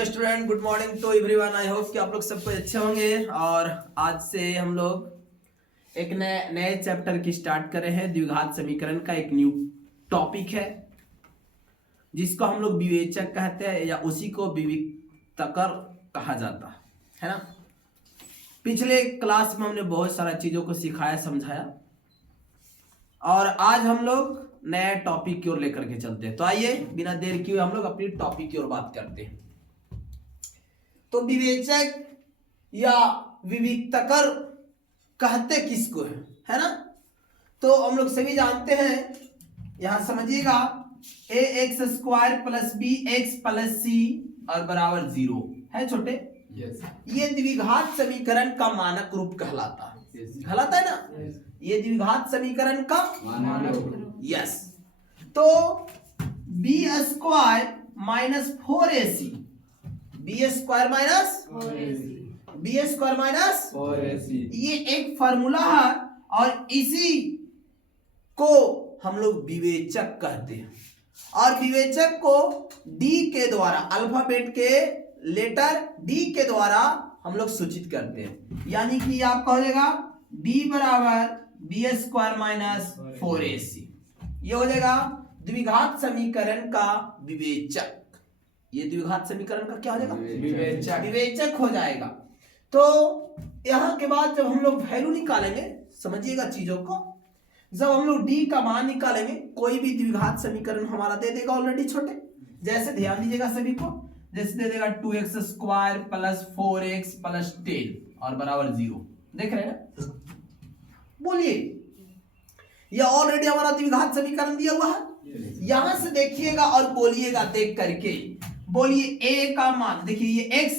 Hello student, good morning to everyone. I hope कि आप लोग सब कुछ अच्छे होंगे। और आज से हम लोग एक नए चैप्टर की स्टार्ट कर रहे हैं। द्विघात समीकरण का एक न्यू टॉपिक है जिसको हम लोग विवेचक कहते हैं या उसी को विविक्तकर कहा जाता है ना। पिछले क्लास में हमने बहुत सारा चीजों को सिखाया, समझाया, और आज हम लोग नए टॉपिक की ओर लेकर के चलते हैं। तो आइए बिना देर किए हम लोग अपनी टॉपिक की ओर बात करते हैं। तो विवेचक या विविक्तकर कहते किसको है ना। तो हम लोग सभी जानते हैं, यहां समझिएगा, A X square plus B X plus C और बराबर 0 है छोटे। yes. ये द्विघात समीकरण का मानक रूप कहलाता है। कहलाता है ना। ये द्विघात समीकरण का यस। तो B square minus 4ac, B square minus 4ac ये एक फार्मूला है और इसी को हम लोग विवेचक कहते हैं। और विवेचक को डी के द्वारा, अल्फाबेट के लेटर डी के द्वारा हम लोग सूचित करते हैं। यानी कि आपका हो जाएगा डी बराबर बी स्क्वायर माइनस 4ac। ये हो जाएगा द्विघात समीकरण का विवेचक। ये द्विघात समीकरण का क्या हो जाएगा? विवेचक हो जाएगा। तो यहां के बाद जब हम लोग वैल्यू निकालेंगे, समझिएगा चीजों को, जब हम लोग डी का मान निकालेंगे, कोई भी द्विघात समीकरण हमारा दे देगा ऑलरेडी छोटे। जैसे ध्यान दीजिएगा सभी को, जैसे दे देगा 2x square plus 4x plus 10 और बराबर 0। देख रहे हैं ना। बोलिए, यह ऑलरेडी हमारा द्विघात समीकरण दिया हुआ है। यहां से देखिएगा और बोलिएगा, देख करके बोलिए a का मान। देखिए ये x,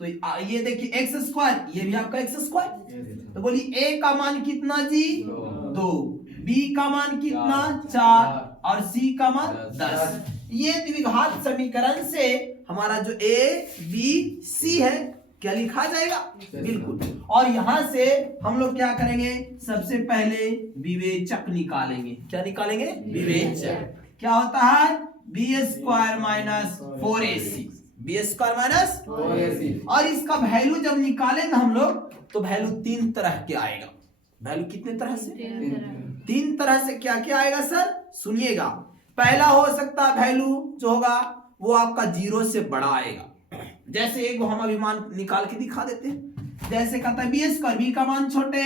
तो ये देखिए x स्क्वायर, ये भी आपका x स्क्वायर। तो बोलिए a का मान कितना जी? 2। b का मान कितना? 4 और c का मान 10। ये द्विघात समीकरण से हमारा जो a b c है क्या लिखा जाएगा? बिल्कुल। और यहां से हम लोग क्या करेंगे? सबसे पहले विवेचक निकालेंगे। क्या निकालेंगे? विवेचक। क्या होता है? B square minus 4ac, B square minus 4ac। और इसका वैल्यू जब निकालेंगे हम लोग, तो वैल्यू 3 तरह के आएगा। वैल्यू कितने तरह से? 3 तरह से। क्या क्या आएगा सर? सुनिएगा। पहला हो सकता है वैल्यू जो होगा वो आपका 0 से बड़ा आएगा। जैसे एक हम अभी मान निकाल के दिखा देते हैं। जैसे कहता है बी स्क्वायर, बी का मान छोटे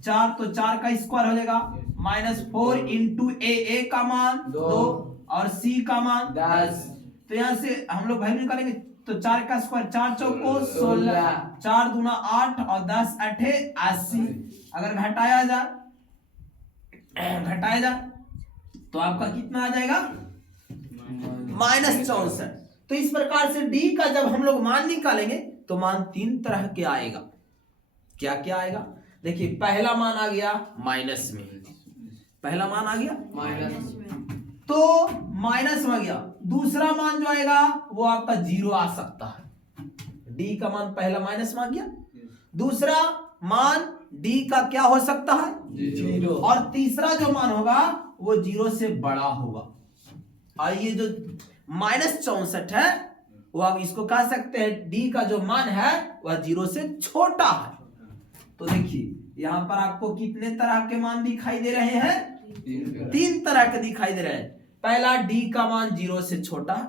4, तो 4 का स्क्वायर हो जाएगा माइनस 4 इंटू ए का मान 2 और सी का मान 10। तो यहां से हम लोग वैल्यू निकालेंगे, तो 4 का स्क्वायर 4 चौको 16, 4 दूना 8 और 10 8 80। अगर घटाया जाए तो आपका कितना आ जाएगा? माइनस 64। तो इस प्रकार से डी का जब हम लोग मान निकालेंगे तो मान 3 तरह के आएगा। क्या क्या आएगा? देखिए, पहला मान आ गया माइनस में, पहला मान आ गया माइनस, तो माइनस में आ गया। दूसरा मान जो आएगा वो आपका 0 आ सकता है। डी का मान पहला माइनस में आ गया। दूसरा मान डी का क्या हो सकता है? 0। और तीसरा जो मान होगा वो 0 से बड़ा होगा। और ये जो माइनस 64 है वो आप इसको कह सकते हैं डी का जो मान है वह 0 से छोटा है। तो देखिए यहां पर आपको कितने तरह के मान दिखाई दे रहे हैं? 3 तरह के दिखाई दे रहे हैं। पहला डी का मान 0 से छोटा है।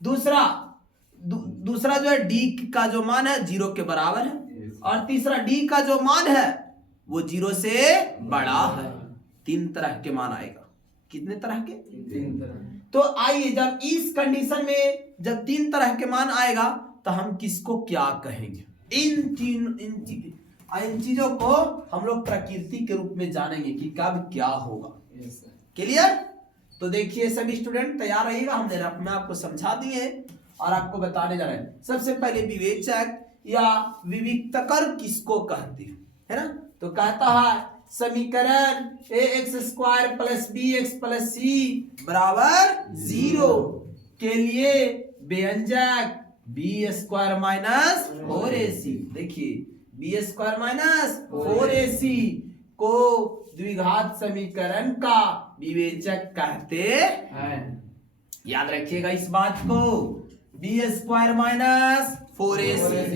दूसरा जो है डी का जो मान है 0 के बराबर है। और तीसरा डी का जो मान है वो 0 से बड़ा है। 3 तरह के मान आएगा। कितने तरह के? 3 तरह। तो आइए, जब इस कंडीशन में जब 3 तरह के मान आएगा तो हम किसको क्या कहेंगे? इन चीजों को हम लोग प्रकृति के रूप में जानेंगे कि कब क्या होगा। क्लियर? तो देखिए सभी स्टूडेंट तैयार रहिएगा। हमने मैं आपको समझा दिए और आपको बताने जा रहे हैं। सबसे पहले विवेचक या विविक्तकर किसको कहते हैं, है ना। तो कहता है समीकरण A X square plus B X plus C बराबर 0 के लिए व्यंजक बी स्क्वायर माइनस 4ac। देखिए बी स्क्वायर माइनस 4ac को द्विघात समीकरण का विवेचक कहते हैं। याद रखिएगा इस बात को। B square minus 4ac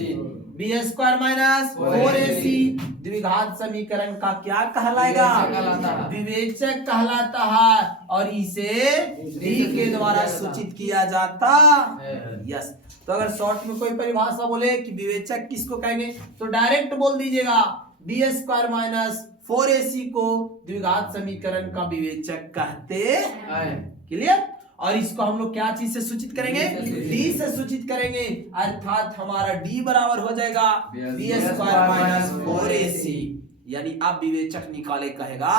B square minus 4ac द्विघात समीकरण का क्या कहलाएगा? विवेचक कहलाता है और इसे डी के द्वारा सूचित किया जाता यस। तो अगर शॉर्ट में कोई परिभाषा बोले कि विवेचक किसको कहेंगे तो डायरेक्ट बोल दीजिएगा बी स्क्वायर माइनस 4ac को द्विघात समीकरण का विवेचक कहते हैं। क्लियर? और इसको हम लोग क्या चीज से सूचित करेंगे? डी से सूचित करेंगे, अर्थात हमारा डी बराबर हो जाएगा बी स्क्वायर माइनस 4ac। यानी आप विवेचक निकाले कहेगा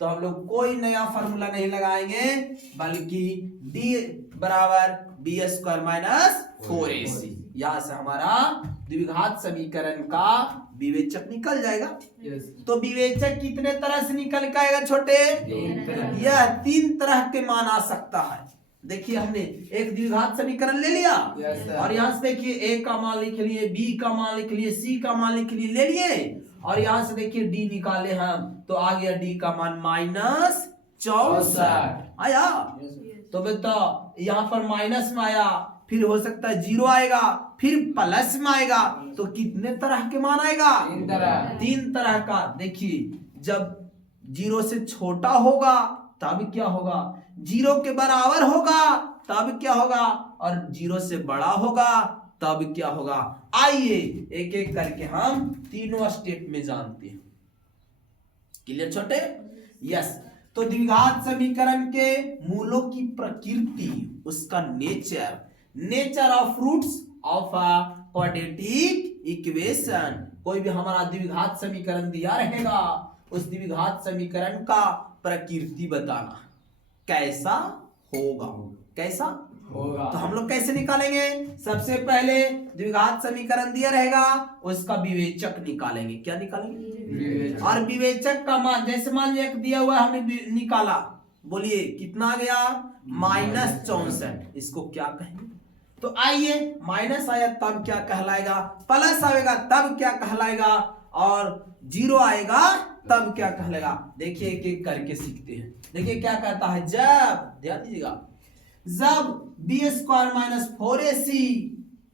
तो हम लोग कोई नया फॉर्मूला नहीं लगाएंगे बल्कि डी बराबर बी स्क्वायर माइनस 4ac। यहां से हमारा द्विघात समीकरण का विवेचक निकल जाएगा। तो विवेचक कितने तरह से निकल के आएगा छोटे? यह 3 तरह के मान आ सकता है। देखिए हमने एक द्विघात समीकरण ले लिया और यहाँ से देखिए ए का मान लिख लिए, बी का मान लिख लिए, सी का मान लिख लिए, ले लिए और यहाँ से देखिए डी निकाले हम तो आ गया डी का मान माइनस 64 आया। तो बेटा यहाँ पर माइनस में आया, फिर हो सकता है 0 आएगा, फिर प्लस में आएगा। तो कितने तरह के मान आएगा? 3 तरह का। देखिए जब 0 से छोटा होगा तब क्या होगा, 0 के बराबर होगा तब क्या होगा, और 0 से बड़ा होगा तब क्या होगा। आइए एक एक करके हम तीनों स्टेप में जानते हैं। क्लियर छोटे? यस। तो द्विघात समीकरण के मूलों की प्रकृति, उसका nature of roots of a quadratic equation. कोई भी हमारा द्विघात समीकरण दिया रहेगा, उस द्विघात समीकरण का प्रकृति बताना कैसा होगा, कैसा होगा। तो हम लोग कैसे निकालेंगे? सबसे पहले द्विघात समीकरण दिया रहेगा, उसका विवेचक निकालेंगे। क्या निकालेंगे? और विवेचक का मान, जैसे मान एक दिया हुआ हमने निकाला, बोलिए कितना आ गया? माइनस 64। इसको क्या कहेंगे? तो आइए माइनस आया तब क्या कहलाएगा, प्लस आएगा तब क्या कहलाएगा, और 0 आएगा तब क्या कहलाएगा। देखिए एक एक करके सीखते हैं। देखिए क्या कहता है, जब, ध्यान दीजिएगा, जब B square minus 4ac,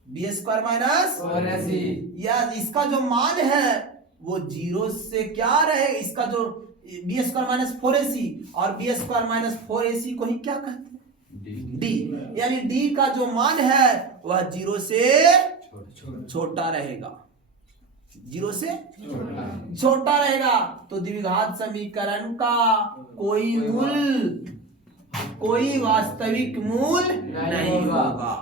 B square minus 4ac, या इसका जो मान है वो 0 से क्या रहे, इसका जो बी स्क्वायर माइनस 4ac और बी स्क्वायर माइनस 4ac को ही क्या कहते हैं? डी। यानी डी का जो मान है वह 0 से छोटा रहेगा, 0 से छोटा रहेगा। तो द्विघात समीकरण का कोई वास्तविक मूल नहीं होगा,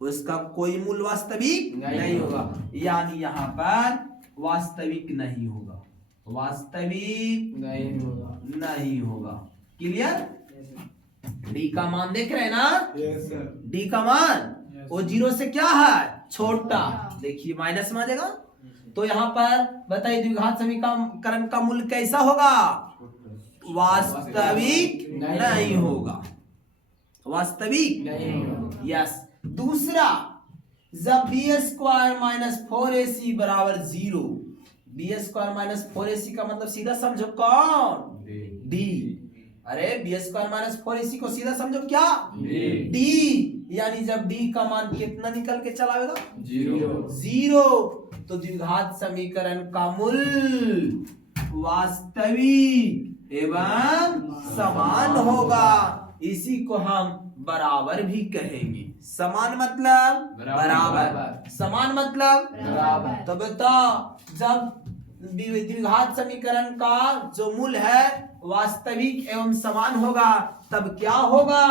उसका कोई मूल वास्तविक नहीं होगा। यानी यहाँ पर वास्तविक नहीं होगा, वास्तविक नहीं होगा। क्लियर? डी का मान देख रहे हैं ना? डी का मान वो 0 से क्या है? छोटा। देखिए माइनस में आ जाएगा। तो यहाँ पर बताइए द्विघात समीकरण का मूल कैसा होगा? वास्तविक नहीं होगा, वास्तविक नहीं होगा। यस। दूसरा, जब बी स्क्वायर माइनस 4ac बराबर 0, बी स्क्वायर माइनस 4ac का मतलब सीधा समझो कौन? डी। अरे बी स्क्वायर माइनस 4ac को सीधा समझो क्या? डी। यानी जब डी का मान कितना निकल के चलावेगा? 0। तो द्विघात समीकरण का मूल वास्तविक एवं समान होगा। इसी को हम बराबर भी कहेंगे। समान मतलब बराबर, समान मतलब बराबर। तो बताओ जब द्विघात समीकरण का जो मूल है वास्तविक एवं समान होगा तब क्या होगा?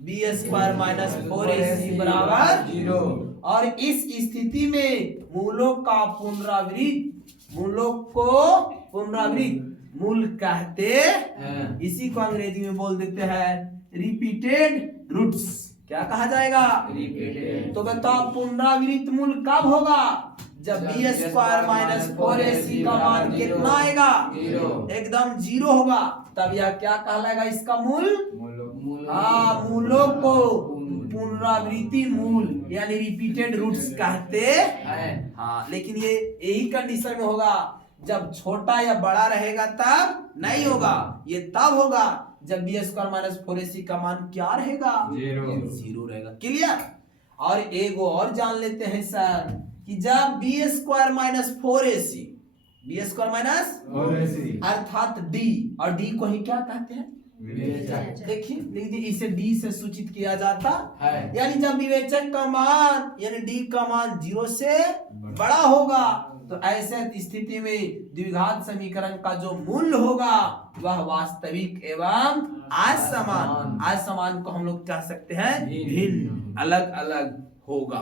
बी स्क्वायर माइनस 4ac बराबर 0। और इस स्थिति में मूलों का पुनरावृत्त, मूलों को पुनरावृत्त मूल कहते हैं। इसी को अंग्रेजी में बोल देते हैं रिपीटेड रूट्स। क्या कहा जाएगा? रिपीटेड। तो बताओ पुनरावृत्त मूल कब होगा? जब बी स्क्वायर माइनस 4ac का मान कितना आएगा? 0। एकदम 0 होगा। तब यह क्या कहलाएगा? इसका मूल, मूलों को पुनरावृत्ति मूल यानी रिपीटेड रूट्स कहते हैं। हाँ, लेकिन ये यही कंडीशन में होगा जब छोटा या बड़ा रहेगा तब नहीं होगा। ये तब होगा जब बी स्क्वायर माइनस 4ac का मान क्या रहेगा? 0 रहेगा। क्लियर? और एक और जान लेते हैं सर कि जब B square minus 4ac, B square minus अर्थात डी, और डी को ही क्या कहते हैं? देखिए लिख दीजिए, इसे डी से सूचित किया जाता है। यानी जब विवेचक का मान यानी डी का मान 0 से बड़ा होगा तो ऐसे स्थिति में द्विघात समीकरण का जो मूल्य होगा वह वास्तविक एवं असमान, असमान को हम लोग कह सकते हैं भिन्न, अलग अलग होगा।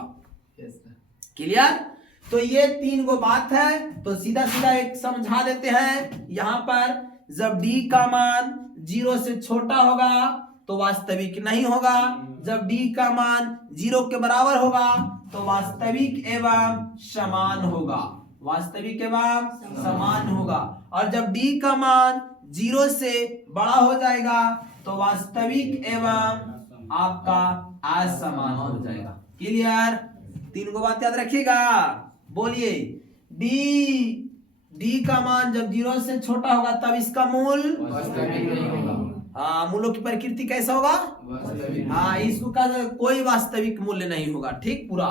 क्लियर? तो ये 3 गो बात है। तो सीधा सीधा एक समझा देते हैं यहाँ पर, जब डी का मान 0 से छोटा होगा तो वास्तविक नहीं होगा, जब डी का मान 0 के बराबर होगा तो वास्तविक एवं समान होगा, वास्तविक एवं समान होगा, और जब डी का मान 0 से बड़ा हो जाएगा तो वास्तविक एवं आपका असमान हो जाएगा। क्लियर? 3 गो बात याद रखिएगा। बोलिए, डी का मान जब 0 से छोटा होगा तब इसका मूल वास्तविक नहीं होगा। मूलों की प्रकृति कैसा होगा? इसको का कोई वास्तविक मूल्य नहीं होगा। ठीक पूरा।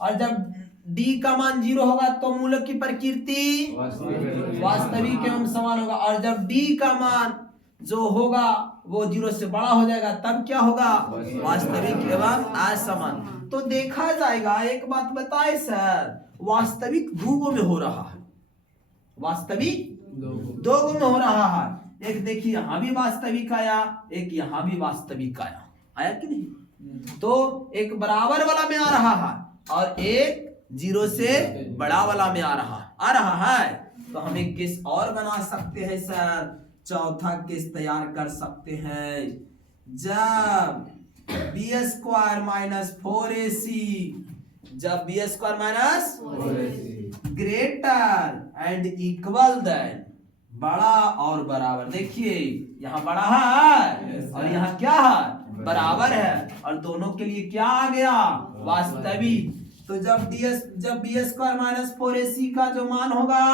और जब डी का मान 0 होगा तो मूलों की प्रकृति वास्तविक एवं समान होगा, और जब डी का मान जो होगा वो 0 से बड़ा हो जाएगा तब क्या होगा? वास्तविक एवं असमान। तो देखा जाएगा, एक बात बताए सर, वास्तविक 2 गो में हो रहा है, वास्तविक 2 गो में हो रहा है। एक देखिए यहाँ भी वास्तविक आया, एक यहाँ भी वास्तविक आया, आया कि नहीं? तो एक बराबर वाला में आ रहा है और एक 0 से बड़ा वाला में आ रहा है। तो हम एक केस और बना सकते हैं सर, चौथा केस तैयार कर सकते हैं। जब बी स्क्वायर माइनस 4ac, जब B square minus greater and equal than, बड़ा और बराबर। देखिए यहाँ बड़ा है और यहाँ क्या है? बराबर है, और दोनों के लिए क्या आ गया? वास्तविक। तो जब बी स्क्वायर माइनस 4ac का जो मान होगा,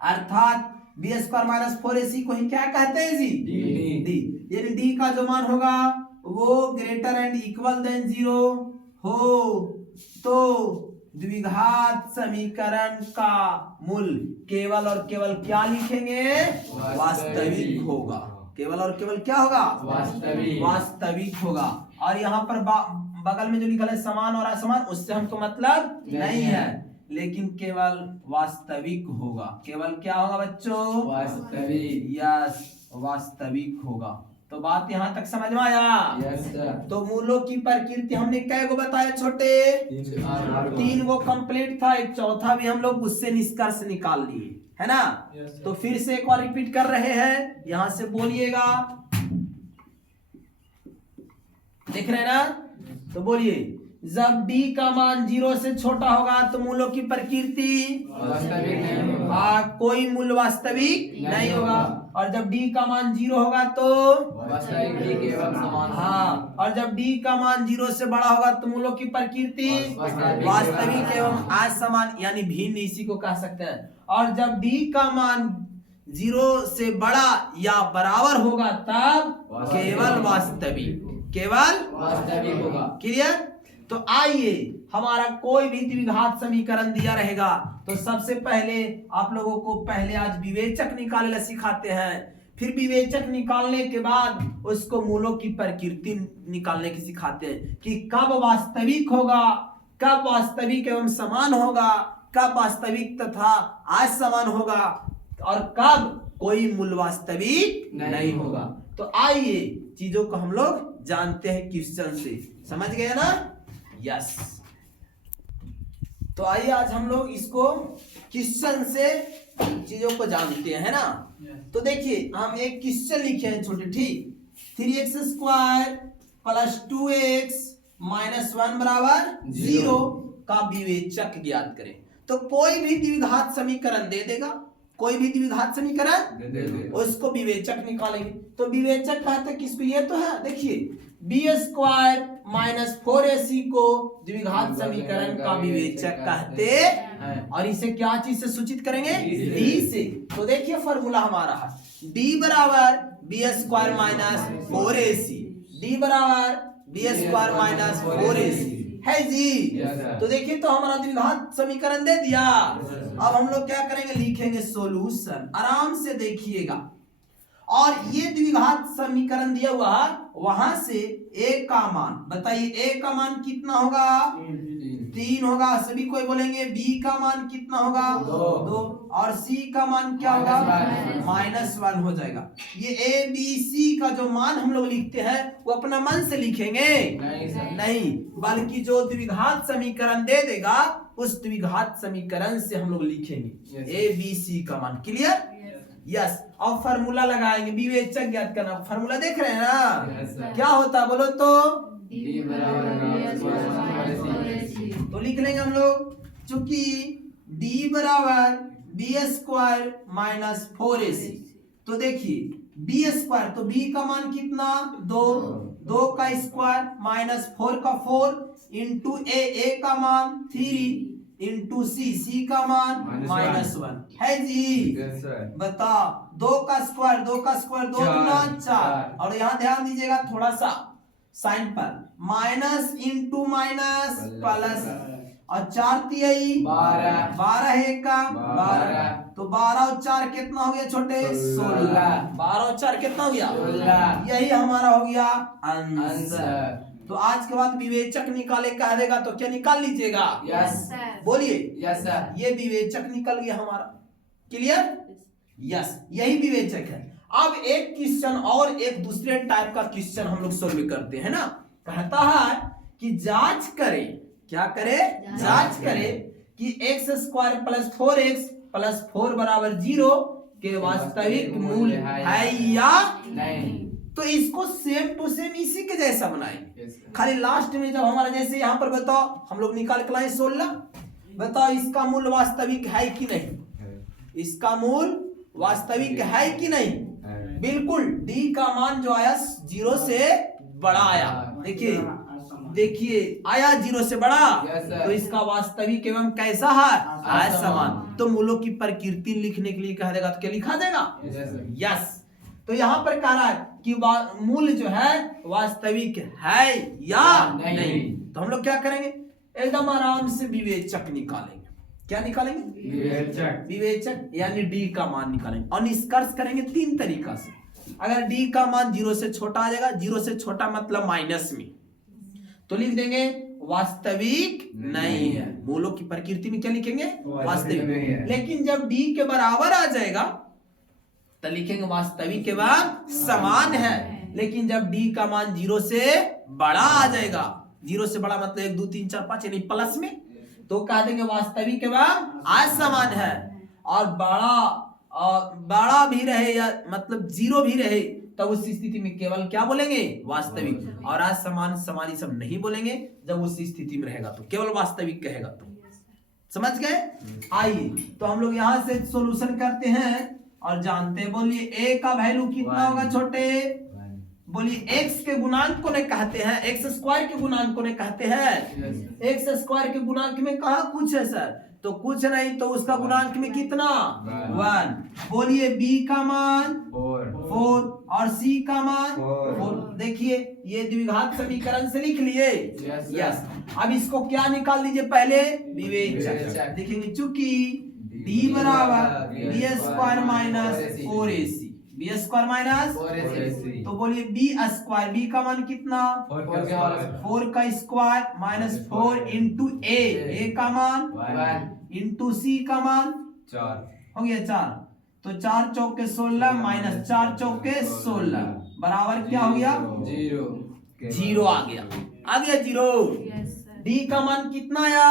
अर्थात बी स्क्वायर माइनस 4ac को ही क्या कहते हैं जी? डी। यानी डी का जो मान होगा वो ग्रेटर एंड इक्वल देन 0 हो तो द्विघात समीकरण का मूल केवल और केवल क्या लिखेंगे? वास्तविक होगा। केवल और केवल क्या होगा? वास्तविक होगा। और यहाँ पर बगल में जो लिखा है समान और असमान, उससे हमको मतलब नहीं है, लेकिन केवल वास्तविक होगा। केवल क्या होगा बच्चों? वास्तविक। यस, वास्तविक होगा। तो बात यहाँ तक समझ में आया? Yes sir. तो मूलों की प्रकृति हमने कै गो बताया छोटे? 3 गो कंप्लीट था, एक चौथा भी हम लोग उससे निष्कर्ष निकाल लिए, है ना? तो फिर से एक बार रिपीट कर रहे हैं, यहां से बोलिएगा। देख रहे हैं ना? तो बोलिए, जब डी का मान 0 से छोटा होगा तो मूलों की प्रकृति वास्तविक नहीं होगा। कोई मूल वास्तविक नहीं होगा, और जब डी का मान 0 होगा तो वास्तविक डी के एवं समान। और जब डी का मान 0 से बड़ा होगा तो मूलों की प्रकृति वास्तविक एवं असमान, यानी भिन्न, इसी को कह सकते हैं। और जब डी का मान 0 से बड़ा या बराबर होगा तब केवल वास्तविक, केवल वास्तविक होगा। क्लियर? तो आइए, हमारा कोई भी द्विघात समीकरण दिया रहेगा तो सबसे पहले आप लोगों को पहले आज विवेचक निकालना सिखाते हैं, फिर विवेचक निकालने के बाद उसको मूलों की प्रकृति निकालने की सिखाते हैं कि कब वास्तविक होगा, कब वास्तविक एवं समान होगा, कब वास्तविक तथा असमान होगा, और कब कोई मूल वास्तविक नहीं होगा। तो आइए चीजों को हम लोग जानते हैं क्वेश्चन से। समझ गए ना? यस। तो आइए आज हम लोग इसको क्वेश्चन से चीजों को जानते हैं, है ना? तो देखिए हम एक क्वेश्चन लिखे हैं छोटे, ठीक, 3x square plus 2x minus 1 बराबर 0 का विवेचक ज्ञात करें। तो कोई भी द्विघात समीकरण दे देगा, कोई भी द्विघात समीकरण उसको विवेचक निकालेंगे। तो विवेचक कहते हैं किसको? ये तो है, देखिए बी स्क्वायर माइनस 4ac को द्विघात समीकरण का विवेचक कहते हैं, और इसे क्या चीज से सूचित करेंगे? डी से। तो देखिए फॉर्मूला हमारा है, डी बराबर B square minus 4ac, D बराबर बी स्क्वायर माइनस 4ac है जी। Yes, sir. तो देखिए तो हमारा द्विघात समीकरण दे दिया। अब हम लोग क्या करेंगे, लिखेंगे सॉल्यूशन, आराम से देखिएगा। और ये द्विघात समीकरण दिया हुआ वहां से a का मान बताइए, a का मान कितना होगा, 3 होगा। सभी कोई बोलेंगे b का मान कितना होगा, 2 और c का मान क्या होगा, -1 हो जाएगा। ये a b c का जो मान हम लोग लिखते हैं वो अपना मन से लिखेंगे नहीं, बल्कि जो द्विघात समीकरण दे देगा उस द्विघात समीकरण से हम लोग लिखेंगे a b c का मान। क्लियर? यस। और फार्मूला लगाएंगे, विवेचक ज्ञात करना। फार्मूला देख रहे हैं ना, क्या होता बोलो तो, तो लिख लेंगे हम लोग, चूंकि d बराबर बी स्क्वायर माइनस 4ac। तो देखिए b स्क्वायर, तो b का मान कितना, 2 का स्क्वायर माइनस 4 का 4 इंटू a का मान 3 इंटू c का मान -1 है जी। बता 2 का स्क्वायर 2 दूना 4, और यहाँ ध्यान दीजिएगा थोड़ा सा साइन पर, माइनस इंटू माइनस प्लस, और 4 तिहाई 12 है का 12, तो 12 और 4 कितना हो गया छोटे, 16। 12 और 4 कितना हो गया, 16। यही हमारा हो गया आंसर। तो आज के बाद विवेचक निकाले कह देगा तो क्या निकाल लीजिएगा, यस बोलिए यस सर। ये विवेचक निकल गया हमारा। क्लियर? यस, यही विवेचक है। अब एक क्वेश्चन और एक दूसरे टाइप का क्वेश्चन हम लोग सोल्व करते हैं ना। कहता है कि जांच करें, क्या करे, जांच करे कि x square plus 4x plus 4 बराबर 0 के वास्तविक मूल है या नहीं। तो इसको सेम टू सेम इसी के जैसा बनाएंगे, खाली लास्ट में जब हमारा जैसे यहाँ पर बताओ हम लोग निकाल के लाए 16, बताओ इसका मूल वास्तविक है कि नहीं, इसका मूल वास्तविक है कि नहीं, बिल्कुल d का मान जो आया 0 से बड़ा आया। देखिए आया 0 से बड़ा, तो इसका वास्तविक एवं कैसा है, समान। तो मूलों की प्रकृति लिखने के लिए कह देगा तो क्या लिखा जाएगा, यस। तो यहाँ पर कह रहा है कि मूल जो है वास्तविक है या नहीं। तो हम लोग क्या करेंगे, एकदम आराम से विवेचक निकालेंगे। क्या निकालेंगे, विवेचक यानी d का मान निकालेंगे, और निष्कर्ष करेंगे 3 तरीका से। अगर d का मान 0 से छोटा आ जाएगा, 0 से छोटा मतलब माइनस में, तो लिख देंगे वास्तविक नहीं है। मूलों की प्रकृति में क्या लिखेंगे, वास्तविक। लेकिन जब d के बराबर आ जाएगा तो लिखेंगे वास्तविक एवं समान है। लेकिन जब d का मान 0 से बड़ा आ जाएगा, 0 से बड़ा मतलब 1 2 3 4 5 यानी प्लस में, तो कह देंगे वास्तविक एवं असमान है। और बड़ा भी रहे या मतलब 0 भी रहे, तब उस स्थिति में केवल क्या बोलेंगे, वास्तविक। और असमान समान सब नहीं बोलेंगे, जब उस स्थिति में रहेगा तो केवल वास्तविक कहेगा। तो समझ गए? आइए तो हम लोग यहाँ से सॉल्यूशन करते हैं और जानते हैं। बोलिए a का वैल्यू कितना होगा छोटे, बोलिए x के गुणांक को ने कहते हैं, x स्क्वायर के गुणांक को ने कहते हैं। x स्क्वायर के गुणांक में कहा कुछ है सर, तो कुछ नहीं, तो उसका गुणांक में कितना 1। बोलिए b का मान 4 और c का मान 4। देखिए ये द्विघात समीकरण से लिख लिए, यस। अब इसको क्या निकाल लीजिए, पहले विवेचक लिखेंगे। चूंकि d बराबर B square minus 4ac, B square minus 4ac, तो बोलिए बी स्क्वायर, बी का मान कितना 4 का स्क्वायर माइनस 4 इंटू ए का मान 1 इंटू सी का मान 4 हो गया 4। तो 4 चौके 16 माइनस 4 चौके 16 बराबर क्या हो गया, 0 आ गया 0। डी का मान कितना आया,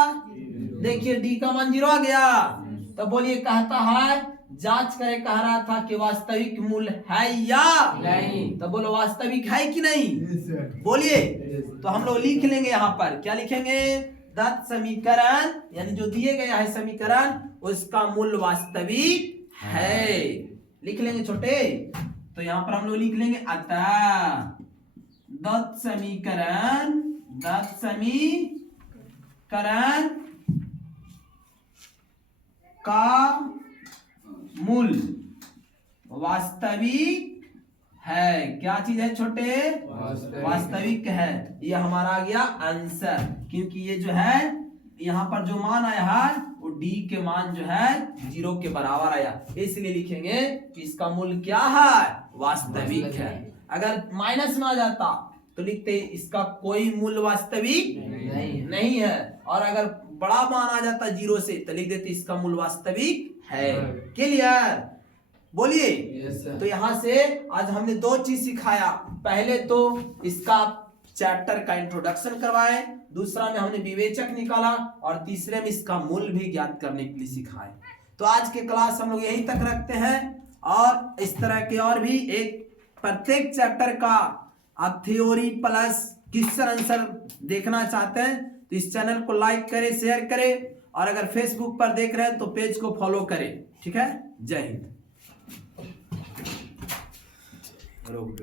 देखिए डी का मान 0 आ गया। तो बोलिए कहता है जांच करे, कह रहा था कि वास्तविक मूल है या नहीं, तो बोलो वास्तविक है कि नहीं, बोलिए। तो हम लोग लिख लेंगे यहाँ पर, क्या लिखेंगे, दत्त समीकरण यानी जो दिए गया है समीकरण उसका मूल वास्तविक है, लिख लेंगे छोटे। तो यहाँ पर हम लोग लिख लेंगे अतः दत्त समीकरण का मूल वास्तविक है। क्या चीज है छोटे? वास्तविक। वास्तविक है। ये हमारा आ गया आंसर, क्योंकि ये जो है यहाँ पर जो मान आया है वो डी के मान जो है 0 के बराबर आया, इसलिए लिखेंगे कि इसका मूल्य क्या है? वास्तविक है। अगर माइनस में आ जाता तो लिखते इसका कोई मूल्य वास्तविक नहीं है, और अगर बड़ा मान आ जाता 0 से तो लिख देते इसका मूल्य वास्तविक है। क्लियर? बोलिए। Yes sir. तो यहाँ से आज हमने 2 चीज सिखाया। पहले तो इसका चैप्टर का इंट्रोडक्शन करवाए, दूसरा में हमने विवेचक निकाला, और तीसरे में इसका मूल्य भी ज्ञात करने के लिए सिखाए। तो आज के क्लास हम लोग यहीं तक रखते हैं, और इस तरह के और भी एक प्रत्येक चैप्टर का आप थ्योरी प्लस क्वेश्चन आंसर देखना चाहते हैं तो इस चैनल को लाइक करें, शेयर करें, और अगर फेसबुक पर देख रहे हैं तो पेज को फॉलो करें। ठीक है? जय हिंद।